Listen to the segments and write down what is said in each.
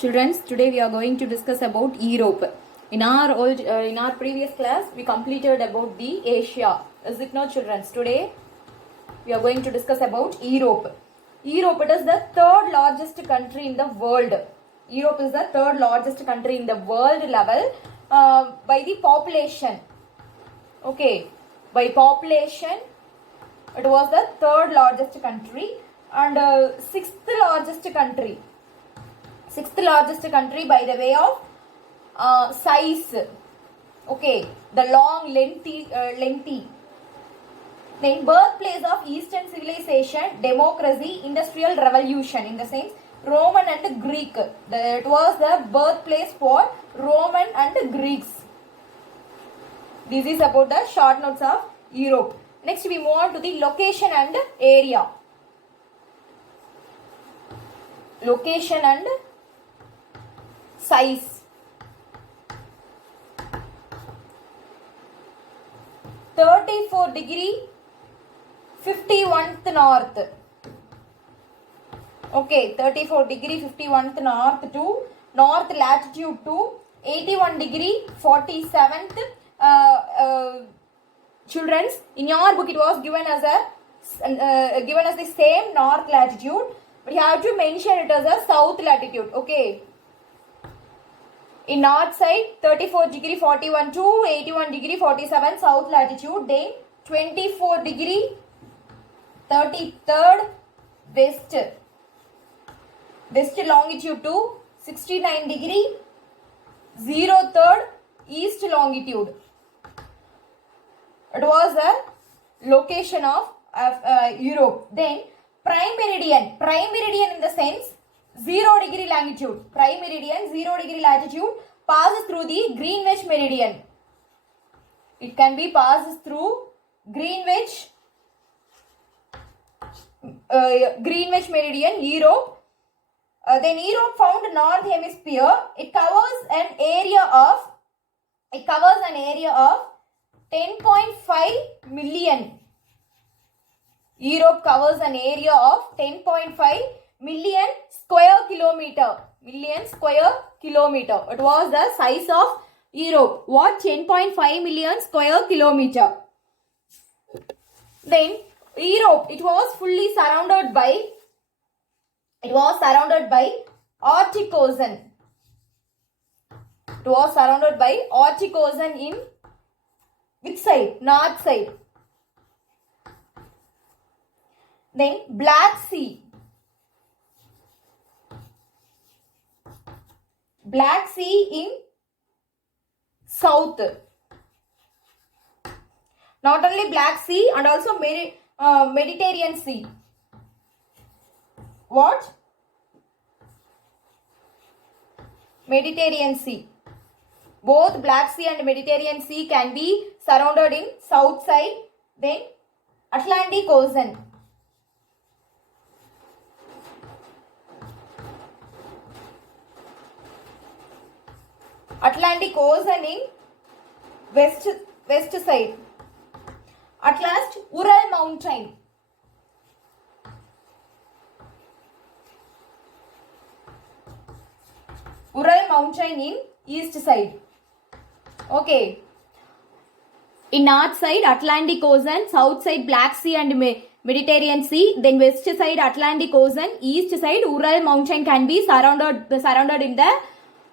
Children, today we are going to discuss about Europe. In our previous class, we completed about the Asia. Is it not, children? Today we are going to discuss about Europe. Europe, it is the third largest country in the world. Europe is the third largest country in the world level by the population. Okay, by population, it was the third largest country and sixth largest country. Sixth largest country by the way of size. Okay, the long lengthy. Then birthplace of Eastern civilization, democracy, industrial revolution. In the sense, Roman and Greek. It was the birthplace for Roman and Greeks. This is about the short notes of Europe. Next we move on to the location and area. Location and size. 34 degree 51th north. Okay, 34 degree 51th north to north latitude to 81 degree 47th. Children's, in your book it was given as the same north latitude, but you have to mention it as a south latitude. Okay. In north side 34 degree 41 to 81 degree 47 south latitude, then 24 degree 33rd west longitude to 69 degree 03rd east longitude. It was a location of Europe. Then prime meridian in the sense 0 degree longitude. Prime meridian 0 degree latitude passes through the Greenwich meridian. It can be passes through Greenwich meridian, Europe. Then Europe found north hemisphere. It covers an area of 10.5 million. Europe covers an area of 10.5 million square kilometer. It was the size of Europe. What? 10.5 million square kilometer. Then Europe, it was fully surrounded by Arctic Ocean. It was surrounded by Arctic Ocean in which side? North side. Then Black Sea. Black Sea in south. Not only Black Sea and also Mediterranean Sea. What? Mediterranean Sea. Both Black Sea and Mediterranean Sea can be surrounded in south side. Then Atlantic Ocean. Atlantic Ocean in west side. At last, Ural Mountain. Ural Mountain in east side. Okay. In north side, Atlantic Ocean, south side, Black Sea and Mediterranean Sea, then west side, Atlantic Ocean, east side, Ural Mountain can be surrounded in the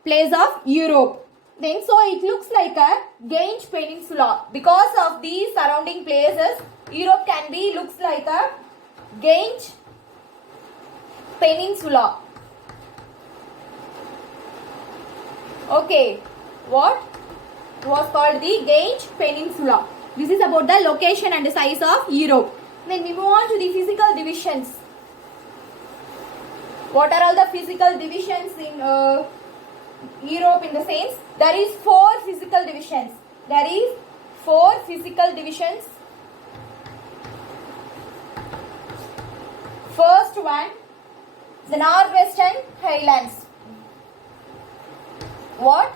place of Europe. Then so it looks like a Grange Peninsula. Because of these surrounding places, Europe can be looks like a Grange Peninsula. Okay, what? It was called the Grange Peninsula. This is about the location and the size of Europe. Then we move on to the physical divisions. What are all the physical divisions in Europe in the sense? There is 4 physical divisions. First one, the Northwestern Highlands. What?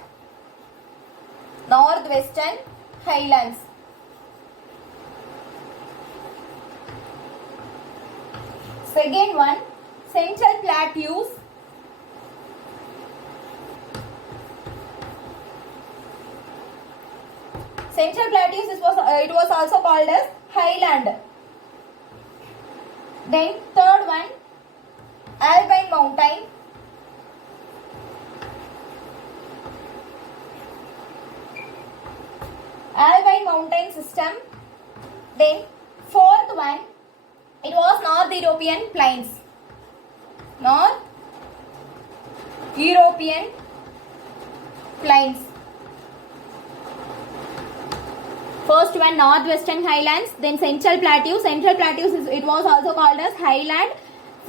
Northwestern Highlands. Second one, Central Plateaus. Central Plateaus it was also called as highland. Then third one, Alpine mountain. Alpine mountain system. Then fourth one, it was North European plains. North European plains. First one, Northwestern Highlands. Then Central Plateaus. Central Plateaus it was also called as highland.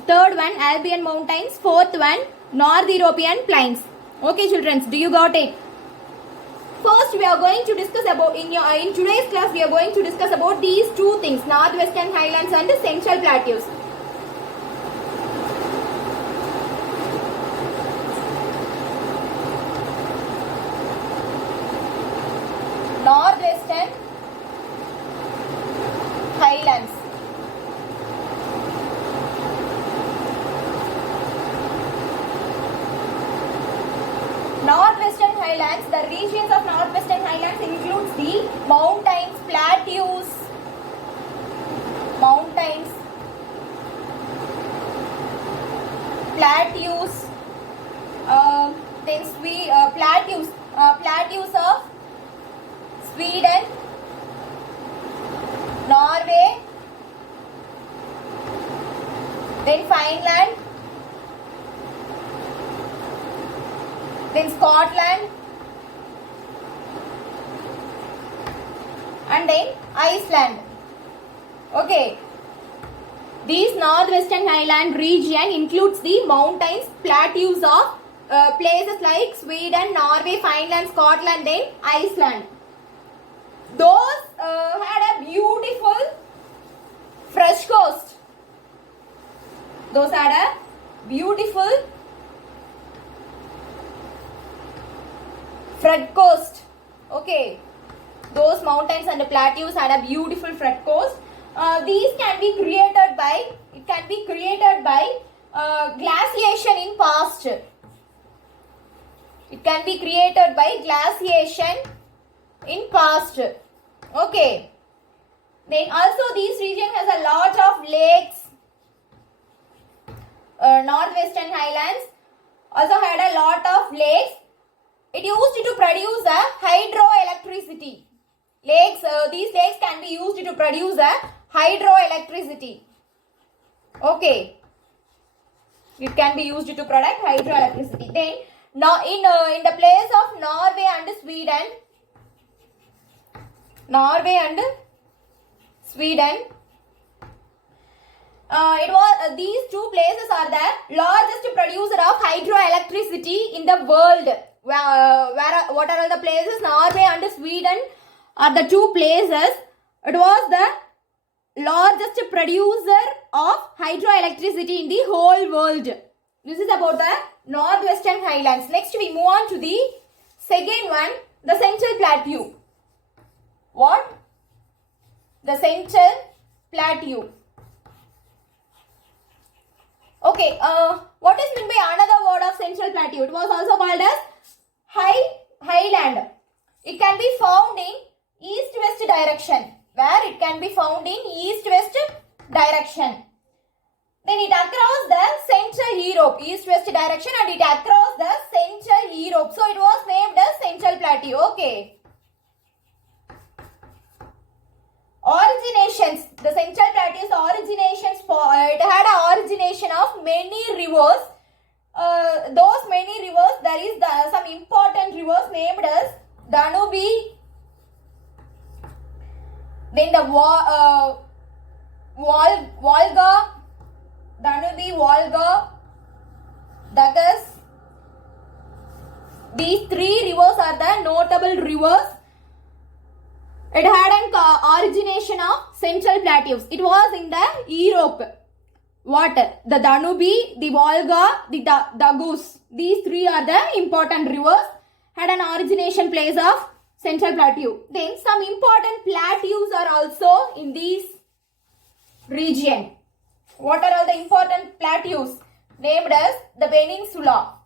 Third one, Alpine mountains. Fourth one, North European plains. Okay, children, do you got it? First, we are going to discuss about in today's class. We are going to discuss about these two things: Northwestern Highlands and Central Plateaus. Northwestern Highlands. Northwestern Highlands, the regions of Northwestern Highlands includes the mountains, plateaus, plateaus of Sweden, Norway, then Finland, then Scotland, and then Iceland. Okay. These Northwestern Highland region includes the mountains, plateaus of places like Sweden, Norway, Finland, Scotland, then Iceland. Those had a beautiful fresh coast. Those had a beautiful flat coast. Okay. Those mountains and the plateaus had a beautiful flat coast. These can be created by glaciation in past. It can be created by glaciation in past. Okay. Then also this region has a lot of lakes. Northwestern Highlands also had a lot of lakes. It used to produce a hydroelectricity. These lakes can be used to produce a hydroelectricity. Okay. It can be used to produce hydroelectricity. Then now in the place of Norway and Sweden, these two places are the largest producer of hydroelectricity in the world. What are all the places? Norway and Sweden are the two places. It was the largest producer of hydroelectricity in the whole world. This is about the Northwestern Highlands. Next we move on to the second one, the Central Plateau. What? The Central Plateau. Okay, what is meant by another word of Central Plateau? It was also called as highland. It can be found in east-west direction. Where it can be found in east-west direction. Then it across the Central Europe, east-west direction, and it across the Central Europe. So it was named as Central Plateau. Okay. Originations. The Central Plateau's originations, it had an origination of many rivers. Those many rivers, there is some important rivers named as Danube, then the Volga, Danube, Volga, Dagas. These three rivers are the notable rivers. It had an origination of Central Plateaus. It was in the Europe. What? The Danube, the Volga, the Dagus. These three are the important rivers. Had an origination place of Central Plateau. Then some important plateaus are also in this region. What are all the important plateaus? Named as the Peninsula.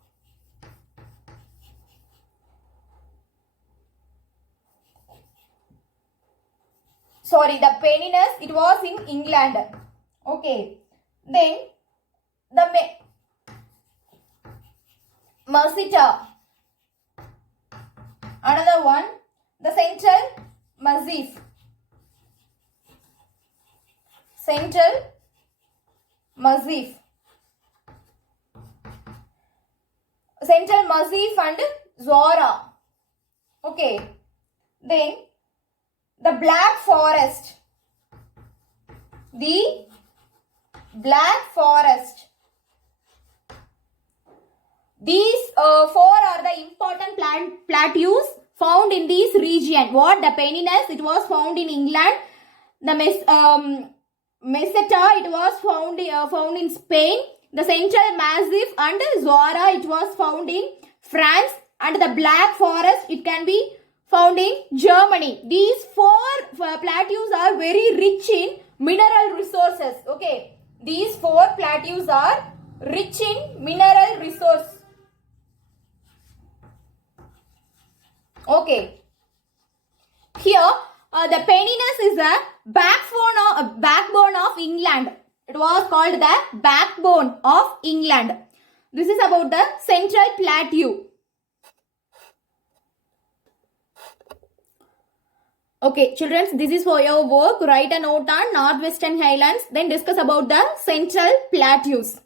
sorry, the Pennines, it was in England. Okay. Then the Mercita. Another one, the Central Massif. Central Massif. Central Massif and Zora. Okay. Then the Black Forest. The Black Forest. These four are the important plateaus found in this region. What? The Pennines, it was found in England. The Meseta, it was found in Spain. The Central Massif and Zora, it was found in France. And the Black Forest, it can be found in Germany. These four plateaus are very rich in mineral resources. Okay. These four plateaus are rich in mineral resources. Okay. Here, the Pennines is the backbone of England. It was called the backbone of England. This is about the Central Plateau. Okay, children, this is for your work. Write a note on Northwestern Highlands. Then discuss about the Central Plateaus.